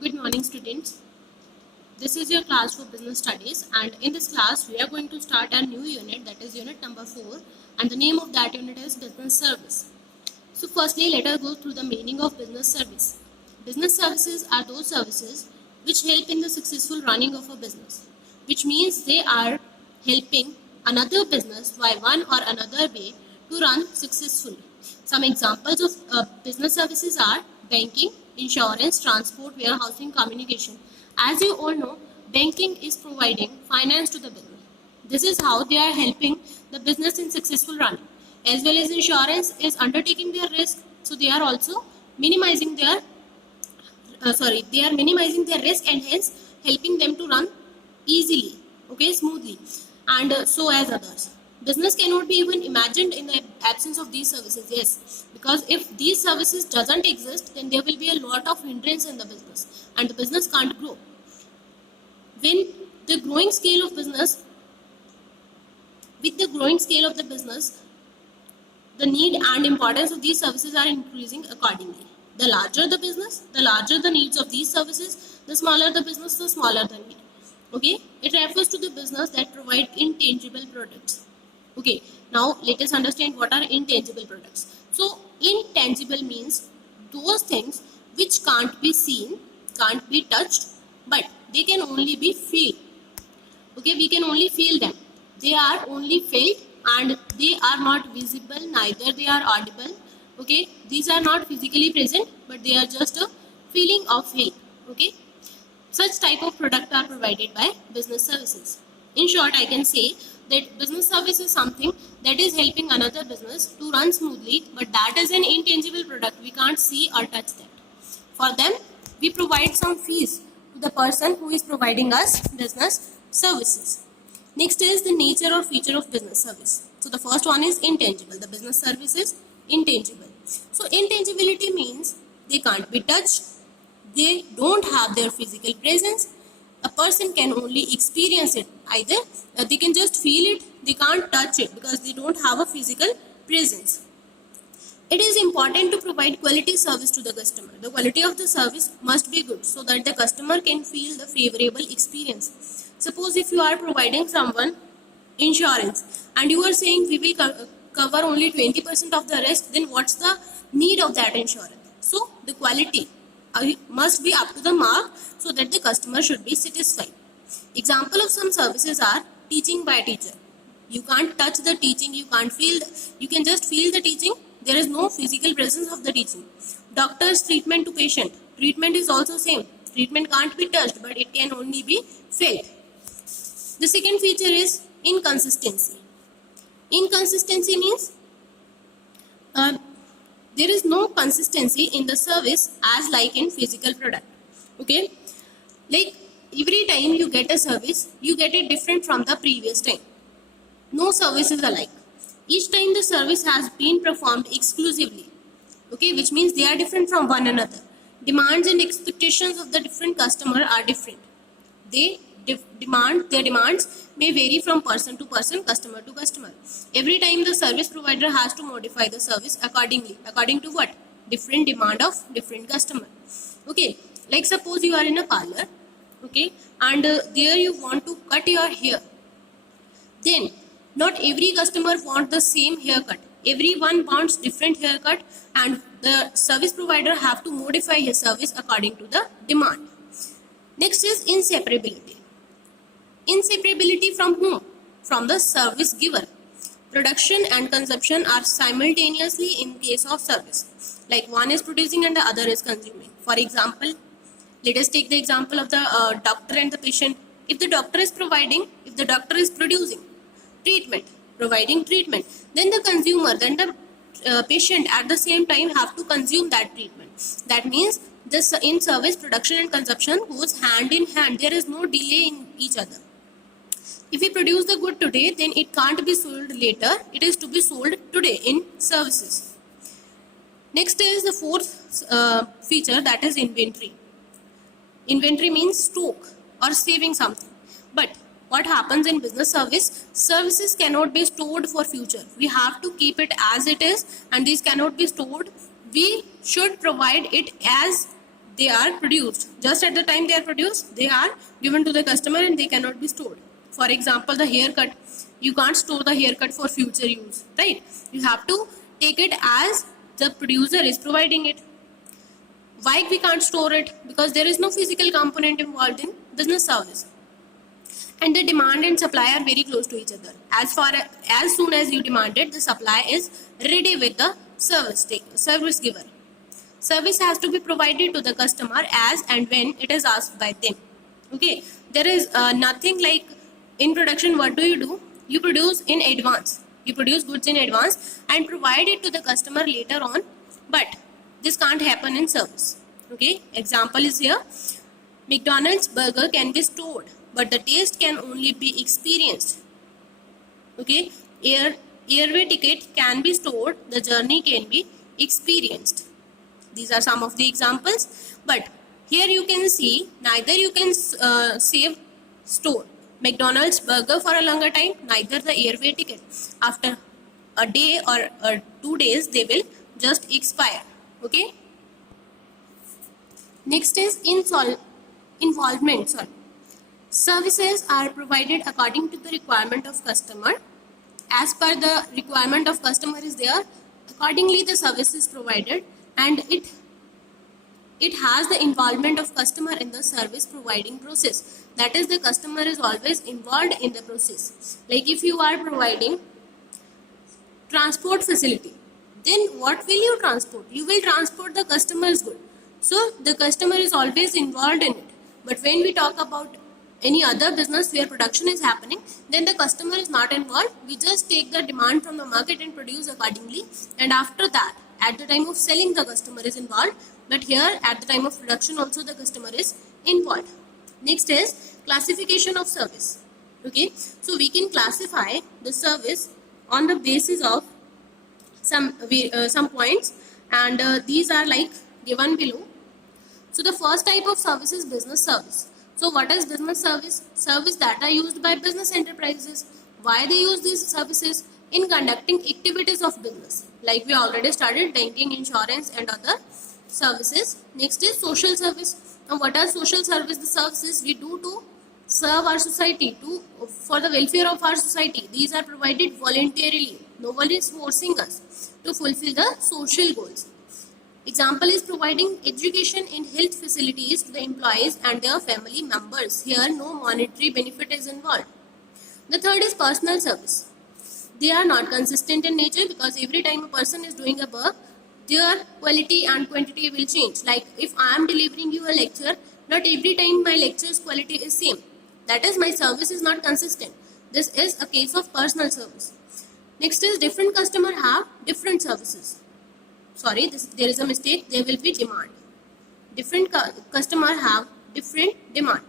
Good morning, students. This is your class for business studies, and in this class, we are going to start a new unit, that is unit number 4, and the name of that unit is business service. So, firstly, let us go through the meaning of business service. Business services are those services which help in the successful running of a business, which means they are helping another business by one or another way to run successfully. Some examples of business services are banking, insurance, transport, warehousing, communication. As you all know, banking is providing finance to the business. This is how they are helping the business in successful running. As well as insurance is undertaking their risk, so they are also minimizing their they are minimizing their risk and hence helping them to run easily, okay, smoothly, and so as others. Business cannot be even imagined in the absence of these services. Yes, because if these services doesn't exist, then there will be a lot of hindrance in the business, and the business can't grow. When the growing scale of business, with the growing scale of the business, the need and importance of these services are increasing accordingly. The larger the business, the larger the needs of these services, the smaller the business, the smaller the need. Okay, it refers to the business that provide intangible products. Okay, now let us understand what are intangible products. So, intangible means those things which can't be seen, can't be touched, but they can only be felt. Okay, we can only feel them. They are only felt and they are not visible, neither they are audible. Okay, these are not physically present, but they are just a feeling of help. Okay, such type of product are provided by business services. In short, I can say that business service is something that is helping another business to run smoothly, but that is an intangible product. We can't see or touch that. For them, we provide some fees to the person who is providing us business services. Next is the nature or feature of business service. So the first one is intangible. The business service is intangible. So intangibility means they can't be touched. They don't have their physical presence. A person can only experience it. Either they can just feel it, they can't touch it because they don't have a physical presence. It is important to provide quality service to the customer. The quality of the service must be good so that the customer can feel the favorable experience. Suppose if you are providing someone insurance and you are saying we will cover only 20% of the risk, then what's the need of that insurance? So the quality must be up to the mark so that the customer should be satisfied. Example of some services are teaching by teacher. You can't touch the teaching, you can't feel, you can just feel the teaching. There is no physical presence of the teaching. Doctor's treatment to patient. Treatment is also same. Treatment can't be touched, but it can only be felt. The second feature is inconsistency. Inconsistency means there is no consistency in the service as like in physical product. Okay, like every time you get a service, you get it different from the previous time. No service is alike. Each time the service has been performed exclusively. Okay, which means they are different from one another. Demands and expectations of the different customer are different. Their demands may vary from person to person, customer to customer. Every time the service provider has to modify the service accordingly. According to what? Different demand of different customer. Okay, like suppose you are in a parlor, okay, and there you want to cut your hair. Then not every customer wants the same haircut. Everyone wants different haircut, and the service provider have to modify his service according to the demand. Next is inseparability. Inseparability from whom? From the service giver. Production and consumption are simultaneously in case of service. Like one is producing and the other is consuming. For example, let us take the example of the doctor and the patient. If the doctor is producing treatment, providing treatment, then the consumer, then the patient at the same time have to consume that treatment. That means this in service, production and consumption goes hand in hand. There is no delay in each other. If we produce the good today, then it can't be sold later. It is to be sold today in services. Next is the fourth feature, that is inventory. Inventory means stock or saving something. But what happens in business service? Services cannot be stored for future. We have to keep it as it is, and these cannot be stored. We should provide it as they are produced. Just at the time they are produced, they are given to the customer and they cannot be stored. For example, the haircut, you can't store the haircut for future use, right? You have to take it as the producer is providing it. Why we can't store it? Because there is no physical component involved in business service. And the demand and supply are very close to each other. As soon as you demand it, the supply is ready with the service giver. Service has to be provided to the customer as and when it is asked by them. Okay, there is nothing like in production. What do? You produce in advance. You produce goods in advance and provide it to the customer later on. But this can't happen in service. Okay, example is here. McDonald's burger can be stored, but the taste can only be experienced. Okay, airway ticket can be stored, the journey can be experienced. These are some of the examples, but here you can see neither you can store McDonald's burger for a longer time, neither the airway ticket. After a day or 2 days, they will just expire. Okay. Next is involvement. Services are provided according to the requirement of customer. As per the requirement of customer is there, accordingly the service is provided, and it has the involvement of customer in the service providing process. That is, the customer is always involved in the process. Like if you are providing transport facility, then what will you transport? You will transport the customer's good. So the customer is always involved in it. But when we talk about any other business where production is happening, then the customer is not involved. We just take the demand from the market and produce accordingly. And after that, at the time of selling, the customer is involved. But here, at the time of production also, the customer is involved. Next is classification of service. Okay, so we can classify the service on the basis of some points, and these are like given below. So the first type of service is business service. So what is business service? Service that are used by business enterprises. Why they use these services? In conducting activities of business. Like we already started, banking, insurance and other services. Next is social service. Now what are social service? The services we do to serve our society, for the welfare of our society. These are provided voluntarily. No one is forcing us to fulfill the social goals. Example is providing education in health facilities to the employees and their family members. Here no monetary benefit is involved. The third is personal service. They are not consistent in nature, because every time a person is doing a work, their quality and quantity will change. Like if I am delivering you a lecture, not every time my lecture's quality is same. That is, my service is not consistent. This is a case of personal service. Next is different customer have different services. Sorry, there is a mistake. There will be demand. Different customer have different demand.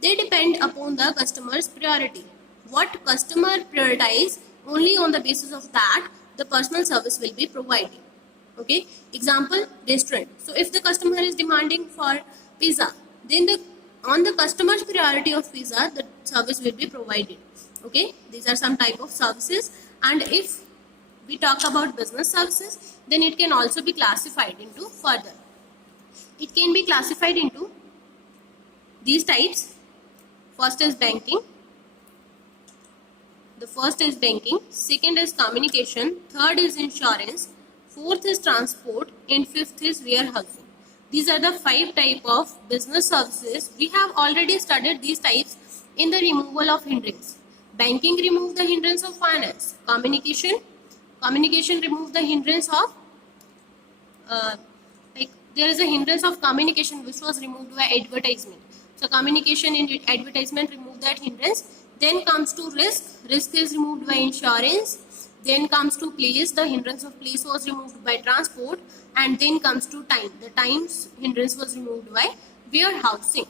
They depend upon the customer's priority. What customer prioritize, only on the basis of that the personal service will be provided. Okay. Example, restaurant. So if the customer is demanding for pizza, then on the customer's priority of pizza, the service will be provided. Okay. These are some type of services, and if we talk about business services, then it can also be classified into further. It can be classified into these types. First is banking. The first is banking. Second is communication. Third is insurance. Fourth is transport. And fifth is warehousing. These are the 5 types of business services. We have already studied these types in the removal of hindrance. Banking remove the hindrance of finance. Communication remove the hindrance of there is a hindrance of communication which was removed by advertisement. So communication in advertisement remove that hindrance. Then comes to risk. Risk is removed by insurance. Then comes to place. The hindrance of place was removed by transport. And then comes to time. The time's hindrance was removed by warehousing.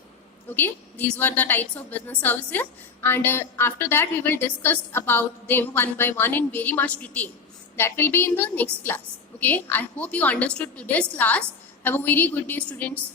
Okay, these were the types of business services, and after that we will discuss about them one by one in very much detail. That will be in the next class. Okay, I hope you understood today's class. Have a very good day, students.